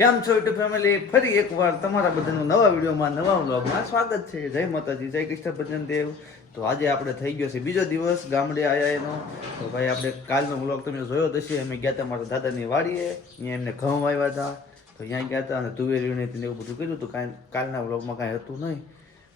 કેમ છો YouTube family? ફરી એકવાર તમારા બધાનું નવા વિડીયોમાં નવા વ્લોગમાં સ્વાગત છે. જય માતાજી, જય કૃષ્ણ ભજન દેવ. તો આજે આપણે થઈ ગયો છે બીજો દિવસ ગામડે આવ્યા એનો. તો ભાઈ આપણે કાલનો વ્લોગ તમે જોયો જ હશે. અમે ગયા હતા મારા દાદાની વાડીએ, અહીંયા એમને ઘઉં આવ્યા હતા. તો અહીંયા ગયા હતા અને તુવેરીને એવું બધું કર્યું હતું. કાલના વ્લોગમાં કાંઈ હતું નહીં.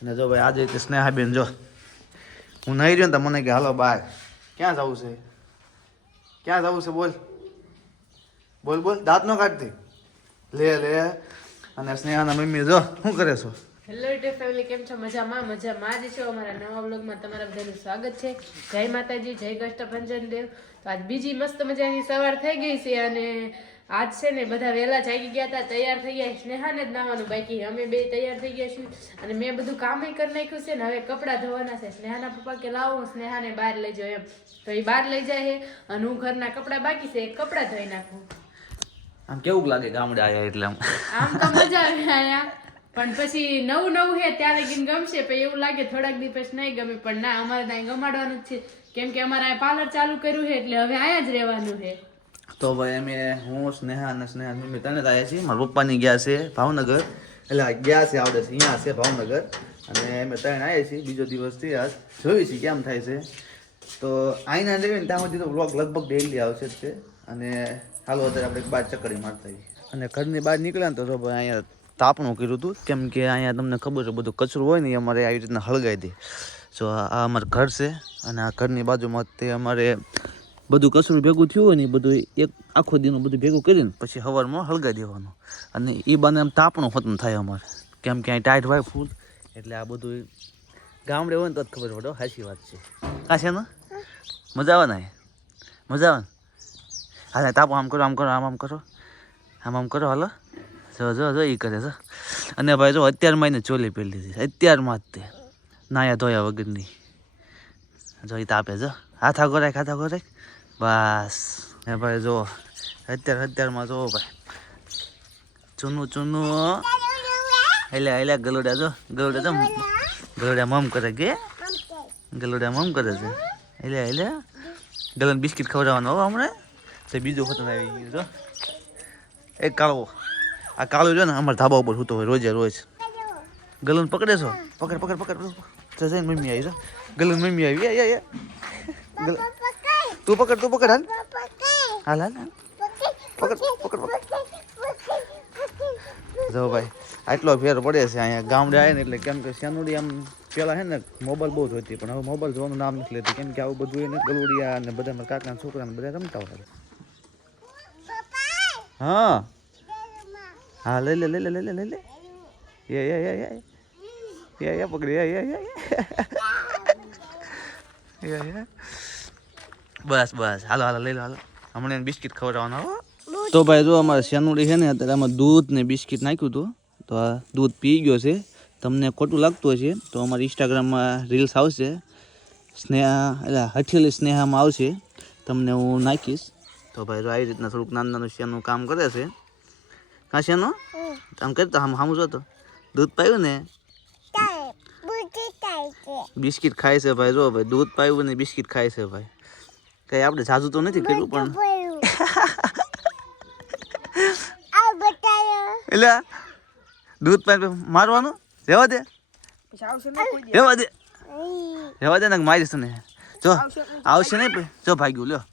અને જો ભાઈ આજે સ્નેહાબેન જો હું નહીં રહ્યો ને તો મને કે હાલો બહાર. ક્યાં જવું છે? ક્યાં જવું છે? બોલ બોલ બોલ, દાંત નો કાઢતી. લે અને સ્નેહાના મમ્મી જો શું કરે છો? હેલો યુટ્યુબ ફેમિલી, કેમ છો? મજામાં જ છો? અમારા નવા વ્લોગમાં તમારા બધાનું સ્વાગત છે. જય માતાજી, જય કષ્ટભંજન દેવ. તો આજ બીજી મસ્ત મજાની સવાર થઈ ગઈ છે અને આજ છે ને બધા વહેલા જાગી ગયા હતા, તૈયાર થઈ ગયા. સ્નેહાને જ નાવાનું બાકી, અમે બે તૈયાર થઈ ગયા છીએ અને મેં બધું કામે કરી નાખ્યું છે ને હવે કપડાં ધોવાના છે. સ્નેહાના પપ્પા કે લાવો સ્નેહાને બહાર લઈ જાઓ એમ, તો એ બહાર લઈ જાય છે અને હું ઘરના કપડાં બાકી છે એ કપડાં ધોઈ નાખું. આમ કેવું લાગે ગામડે આયા એટલે? આમ તો મજા આવે આયા, પણ પછી નવું હે ત્યારે ગીન ગમશે, પછી એવું લાગે થોડાક દિવસ નહીં ગમે. પણ ના, અમારે ત્યાં ગમાડવાનું જ છે, કેમ કે અમારે પાર્લર ચાલુ કર્યું છે એટલે હવે આયા જ રહેવાનું છે. તો ભાઈ અમે હું સ્નેહા અને સ્નેહા મમ્મી તને જ આવ્યા છીએ. મારા પપ્પાની ગયા છે ભાવનગર, એટલે ગયા છે આવડે છે અહીંયા છે ભાવનગર, અને અમે ત્રણ આવ્યા છીએ. બીજો દિવસ થી આજ જોઈ છીએ કેમ થાય છે. તો આઈના જેવી ને ત્યાં સુધી તો વ્લોગ લગભગ ડેલી આવશે જ છે. અને હાલો અત્યારે આપણે બહાર ચક્કરી મારતા આવીએ. અને ઘરની બહાર નીકળ્યા ને તો જો ભાઈ અહીંયા તાપણું કર્યું હતું, કેમ કે અહીંયા તમને ખબર છે બધું કચરું હોય ને એ અમારે આવી રીતના હળગાવી દે. જો આ અમારું ઘર છે અને આ ઘરની બાજુમાં તે અમારે બધું કચરું ભેગું થયું હોય ને એ બધું એક આખો દીનું બધું ભેગું કરીને પછી સવારમાં હળગાવી દેવાનું. અને એ બાને આમ તાપણું ખતમ થાય અમારે, કેમ કે અહીં ટાઈટ હોય ફૂલ, એટલે આ બધું ગામડે હોય ને તો જ ખબર પડે. સાચી વાત છે. આ છે ને મજા આવે ને? મજા આવે ને? હા તાપો આમ કરો, આમ કરો, આમ કરો, આમ કરો. હાલો જો એ કરે છે. અને ભાઈ જો અત્યારમાં એને ચોલી પહેરી લીધી, અત્યારમાં જ તે નાયા ધોયા વગરની. જો એ તાપે જો હાથ આગો રાખ બસ. હે ભાઈ જો અત્યારમાં જો ભાઈ ચૂનું એટલે ગલુડા જો ગલુડા મમ કરે કે ગલુડા મમ કરે છે. એટલે ગલન બિસ્કિટ ખવડાવવાનો હો હમણાં. તો બીજું ખતમ આવી ગયું જો એક કાળો. આ કાળું જો ને અમારા ધાબા ઉપર સૂતો હોય રોજ. ગલન પકડે છો? પકડ જઈને મમ્મી આવી જો. ગલન મમ્મી આવી તું પકડ હાલ પકડ. જો ભાઈ આટલો ફેર પડે છે અહીંયા ગામડે આવે ને એટલે, કેમ કે સેનુડી આમ પેલા છે ને મોબાઈલ બહુ જોઈતી, પણ હવે મોબાઈલ જોવાનું નામ નથી લેતી, કેમ કે આવું બધું એને ગલુડિયા અને બધા મારા કાકાના છોકરાને બધા રમતા હોય. હા લઈ લે એ પકડી બસ હાલો લઈ લો હાલો. હમણાં એને બિસ્કિટ ખવડાવવાનો હો. તો ભાઈ જો અમારે સેનુડી છે ને અત્યારે આમાં દૂધ ને બિસ્કિટ નાખ્યું હતું, તો આ દૂધ પી ગયો છે. તમને ખોટું લાગતું હશે તો અમારી ઇન્સ્ટાગ્રામમાં રીલ્સ આવશે, હઠેલી સ્નેહામાં આવશે, તમને હું નાખીશ. તો ભાઈ જો આવી રીતના થોડુંક નાનું શેનું કામ કરે છે. કાં શેનો આમ કરતો આમ જો તો દૂધ પાયું ને બિસ્કિટ ખાય છે ભાઈ. જો ભાઈ દૂધ પાયું ને બિસ્કિટ ખાય છે ભાઈ. કઈ આપણે જાજુ તો નથી કર્યું, પણ એટલે દૂધ પાઈ મારવાનું રહેવા દે ને મારીશ ને. જો આવશે નહીં જો ભાગ્યું લ્યો.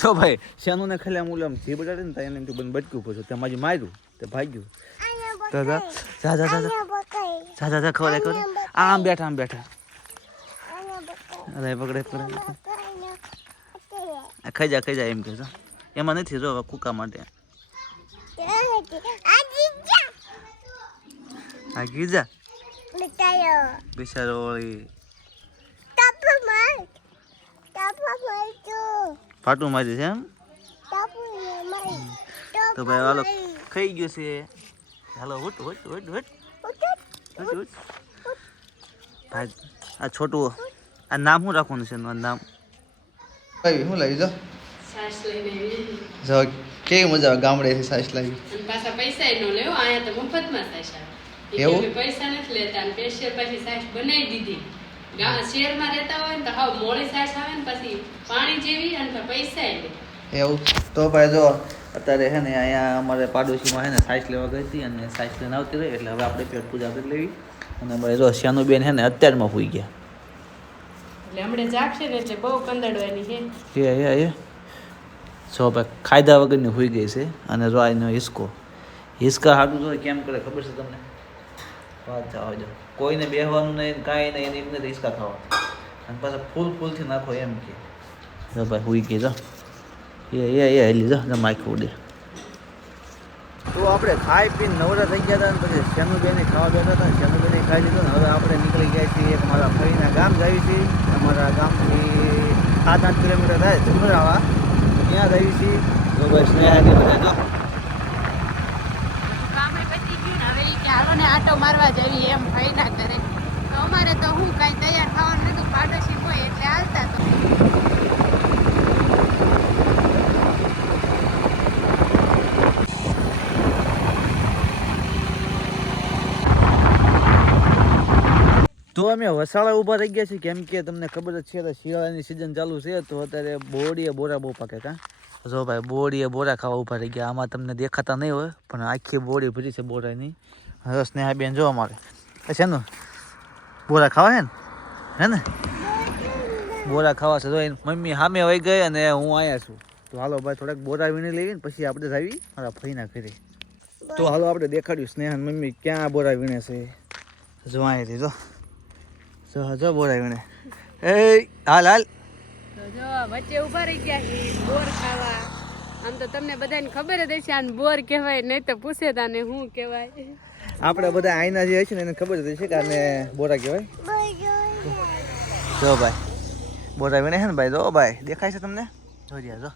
સો ભાઈ શેનું ને ખાલી આમ ઓલું આમ ઘી બટાડે ને એને બંધ બટક્યું પછી ત્યાં મારી માર્યું તે ભાગ્યું. તો જા ખબર આમ બેઠા અરે પકડે ખાઈ જા એમ કે એમાં નથી. જો કુકા માટે આ ગીજા બિચારો ફાટું મારી છે એમ. તો ભાઈ હાલો ખાઈ ગયો છે. હાલો હુટ ભાઈ. આ છોટું આ નામ શું રાખવાનું છે? નામ શું લાવી જો કેવી મજા આવે ગામડે સાસ લાવી. પાછા પૈસા નો લેવો, આયા તો મફતમાં સાસ આવે. એવું પૈસા નથી લેતા અને સ્પેશિયલ પછી સાસ બનાવી દીધી. શહેરમાં રહેતા હોય ને તો હાવ મોળી સાસ આવે ને પછી પાણી જેવી અને પૈસા લે એવું. તો ભાઈ જો અત્યારે છે ને અહીંયા અમારે પાડોશીમાં છે ને સાઈસ લેવા ગઈ હતી અને સાઈસ લઈને આવતી રહી એટલે હવે આપણે પેટ પૂજા કરી લેવી અને અમારે જો શ્યાનું બેન છે ને અત્યારમાં હોઈ ગયા એટલે હમણાં જાગશે ને એટલે બહુ કંદડવાની છે એ જો ભાઈ ખાયદા વગરની હોઈ ગઈ છે અને જો આનો હિસકા હાટું જો કેમ કરે ખબર છે તમને વાત જાવ જો કોઈને બેહવાનું નહીં કાંઈ નહીં એને એકને હિસકા ખાવા અને પાછા ફૂલથી નાખો એમ કે જો ભાઈ હોઈ ગઈ જો એ હેલી જો માખી ઉડે તો આપણે ખાઈ પીને નવરા થઈ ગયા હતા ને પછી શેનુબેને ખાવા બેઠા હતા શેનુબેને ખાઈ લીધું ને હવે આપણે નીકળી ગયા છીએ એક મારા ફરીના ગામ જઈએ છીએ અમારા ગામથી 7-8 કિલોમીટર થાય ચંદ્રાવા ત્યાં જઈએ છીએ તો બસ સ્નેહાને બધા જો કામે પતી ગયું ને હવે ઈ કે હાલો ને આટો મારવા જવી એમ ફાયદા કરે તો અમારે તો હું કાંઈ તૈયાર થવાનું નતું પાડોશી હોય એટલે હાલતા તો તો અમે વસાળા ઊભા થઈ ગયા છીએ કેમ કે તમને ખબર જ છે કે શિયાળાની સિઝન ચાલુ છે તો અત્યારે બોડીએ બોરા બહુ પાકે કાં જો ભાઈ બોડીએ બોરા ખાવા ઊભા થઈ ગયા આમાં તમને દેખાતા નહીં હોય પણ આખી બોડી ભરી છે બોરાની હવે સ્નેહાબેન જો અમારે શેનું બોરા ખાવા હે ને બોરા ખાવા છે જો એની મમ્મી સામે વહી ગઈ અને હું અહીંયા છું તો હાલો ભાઈ થોડાક બોરા વીણી લેવી ને પછી આપણે જાવી મારા ફઈના ઘરે તો હાલો આપણે દેખાડ્યું સ્નેહા મમ્મી ક્યાં બોરા વીણે છે જો અહીંયાથી જો બોરા વીણે એ હાલ તો જો વચ્ચે ઊભા રહી ગયા છે બોર ખાવા આમ તો તમને બધાને ખબર જ હશે આને બોર કહેવાય નહીં તો પૂછે તાને શું કહેવાય આપણે બધા આઈના જે હશે ને એને ખબર જ હશે કે આને બોરા કહેવાય જો ભાઈ બોરા વીણે છે ને ભાઈ જો ભાઈ દેખાય છે તમને જોરિયા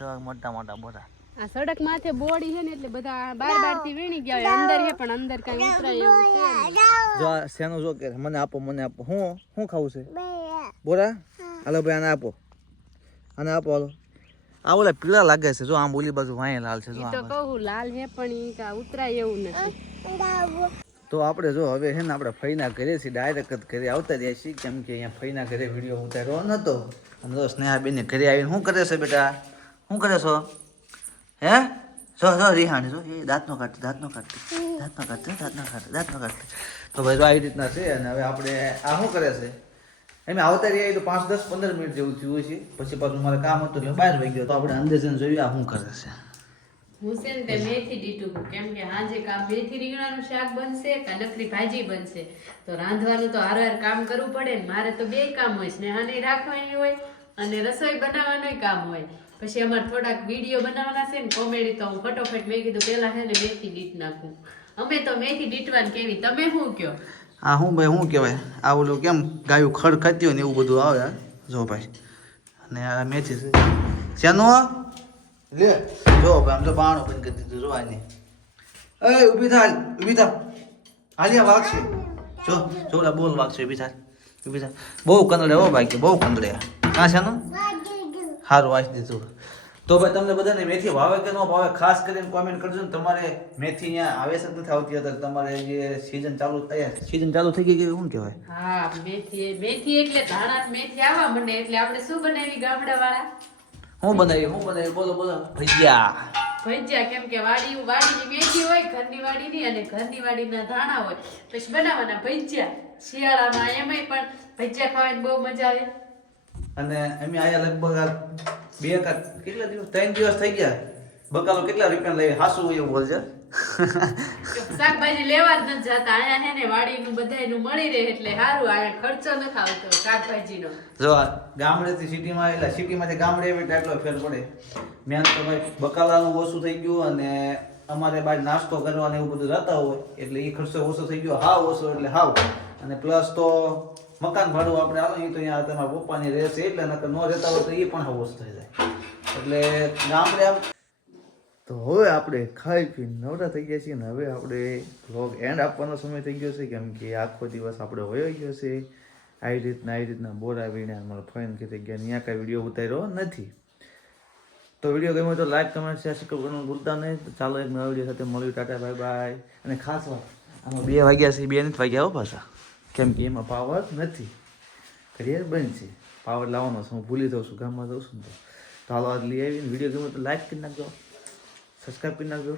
જો મોટા બોરા આ સડક માથે બોડી છે ને એટલે બધા બાર થી વીણી ગયા હોય અંદર છે પણ અંદર કાંઈ ઉતરાય એવું છે જો આ શેનું જો કે મને આપો હું ખાવું છે બોરા હાલો ભાઈ આને આપો હાલો આ ઓલા પીળા લાગે છે જો આમ ઓલી બાજુ વાંય લાલ છે જો ઈ તો કહું લાલ છે પણ ઈ કા ઉતરાય એવું નથી તો આપણે જો હવે છે ને આપણે ફઈના ઘરે છીએ ડાયરેક્ટ જ ઘરે આવતા રહ્યા છીએ કેમ કે અહીંયા ફઈના ઘરે વિડીયો ઉતાર્યો નતો અને તો સ્નેહાબેનને ઘરે આવીને શું કરે છે બેટા શું કરે છો હે જો રિહાણી જો એ દાંતનો કાઢ તો ભાઈ જો આવી રીતના છે અને હવે આપણે આ શું કરે છે એમ આવતા રહ્યા તો 5-10-15 મિનિટ જેવું થયું છે પછી પાછું મારે કામ હતું એટલે બહાર વહી ગયો તો આપણે અંદર જઈને જોઈએ આ શું કરે છે હું છે ને તે મેથી દીટું કેમ કે હાજે કામ મેથી રીંગણાનું શાક બનશે કે નકરી ભાજી બનશે તો રાંધવાનું તો હાર કામ કરવું પડે ને મારે તો બે કામ હોય છે નેહાને રાખવાની હોય અને રસોઈ બનાવવાનું કામ હોય પછી અમારે થોડાક વિડીયો બનાવવાના છે ને કોમેડી તો હું ફટોફટ મેં કીધું પેલા છે ને મેથી દીટ નાખું અમે તો મેથી દીટવાની કેવી તમે શું કહો આ શું ભાઈ શું કહેવાય આ ઓલું કેમ ગાયું ખડ ખાતી હોય ને એવું બધું આવે જો ભાઈ અને આ મેથી છે શેનું લે જો ભાઈ આમ તો બાણું બંધ કરી દીધું જો આની એ ઊભી થા હાલિયા વાગશે જો બોલ વાગશે ઊભી થા બહુ કંદડે હો ભાઈ કે બહુ કંદડે કાં શેનું સારું વાંચી દીધું તો ભાઈ તમને બધાને મેથી ભાવે કે ન ભાવે ખાસ કરીને કોમેન્ટ કરજો ને તમારે મેથી અહીંયા આવે છે નથી આવતી અત્યારે તમારે જે સીઝન ચાલુ થઈ ગઈ કે શું કહેવાય હા મેથી એટલે ધાણા મેથી આવવા માંડે એટલે આપણે શું બનાવી ગામડા વાળા હું બનાવી બોલો ભજીયા કેમ કે વાડીની મેથી હોય ઘરની વાડીની અને ઘરની વાડીના ધાણા હોય પછી બનાવવાના ભજીયા શિયાળામાં એમાંય પણ ભજીયા ખાવાની બહુ મજા આવે અને અમે આયા લગભગ 3 દિવસ થઈ ગયા બકાલો કેટલા રૂપિયા લઈ હાસુ એવું બોલજે શાકભાજી લેવા જ નથી જતા આયા હે ને વાડીનું બધાયનું મળી રહે એટલે સારું આયા ખર્ચો ન આવતો શાકભાજીનો જો ગામડેથી સિટીમાં એટલે સિટીમાંથી ગામડે એવી એટલો ફેર પડે મેન તો ભાઈ બકાલાનું ઓછું થઈ ગયું અને અમારે બહાર નાસ્તો કરવાનો એવું બધું રહેતા હોય એટલે એ ખર્ચો ઓછો થઈ ગયો હાવ ઓછો એટલે હાવ અને પ્લસ તો મકાન ભાડું આપણે આવે એ તો અહીંયા તમારા પપ્પાની રહેશે એટલે નકર ન રહેતા હોય તો એ પણ હાવ ઓછું થઈ જાય એટલે ગામડે આમ તો હવે આપણે ખાઈ પીને નવરા થઈ ગયા છીએ ને હવે આપણે વ્લોગ એન્ડ આપવાનો સમય થઈ ગયો છે કેમ કે આખો દિવસ આપણે વયો ગયો છે આવી રીતના બોરા વીણે અમારા ફ્રેન્ડ કે થઈ ગયા ત્યાં કાંઈ વિડીયો ઉતાર્યો નથી તો વિડીયો ગમ્યો તો લાઈક કમેન્ટ શેર સબસ્ક્રાઈબ કરવાનું ભૂલતા નહીં તો ચાલો એક નવા વિડીયો સાથે મળ્યું ટાટા બાય અને ખાસ વાત આમાં 2 વાગ્યા છે 2 નથી વાગ્યા હો પાછા કેમ કે એમાં પાવર નથી ઘડિયાળ બંધ છે પાવર લાવવાનો છે હું ભૂલી જાઉં છું ગામમાં જાઉં છું તો હાલો આજ લઈ આવીને વિડીયો ગમ્યો તો લાઈક કરી નાખજો સબસ્ક્રાઈબ કરી નાખજો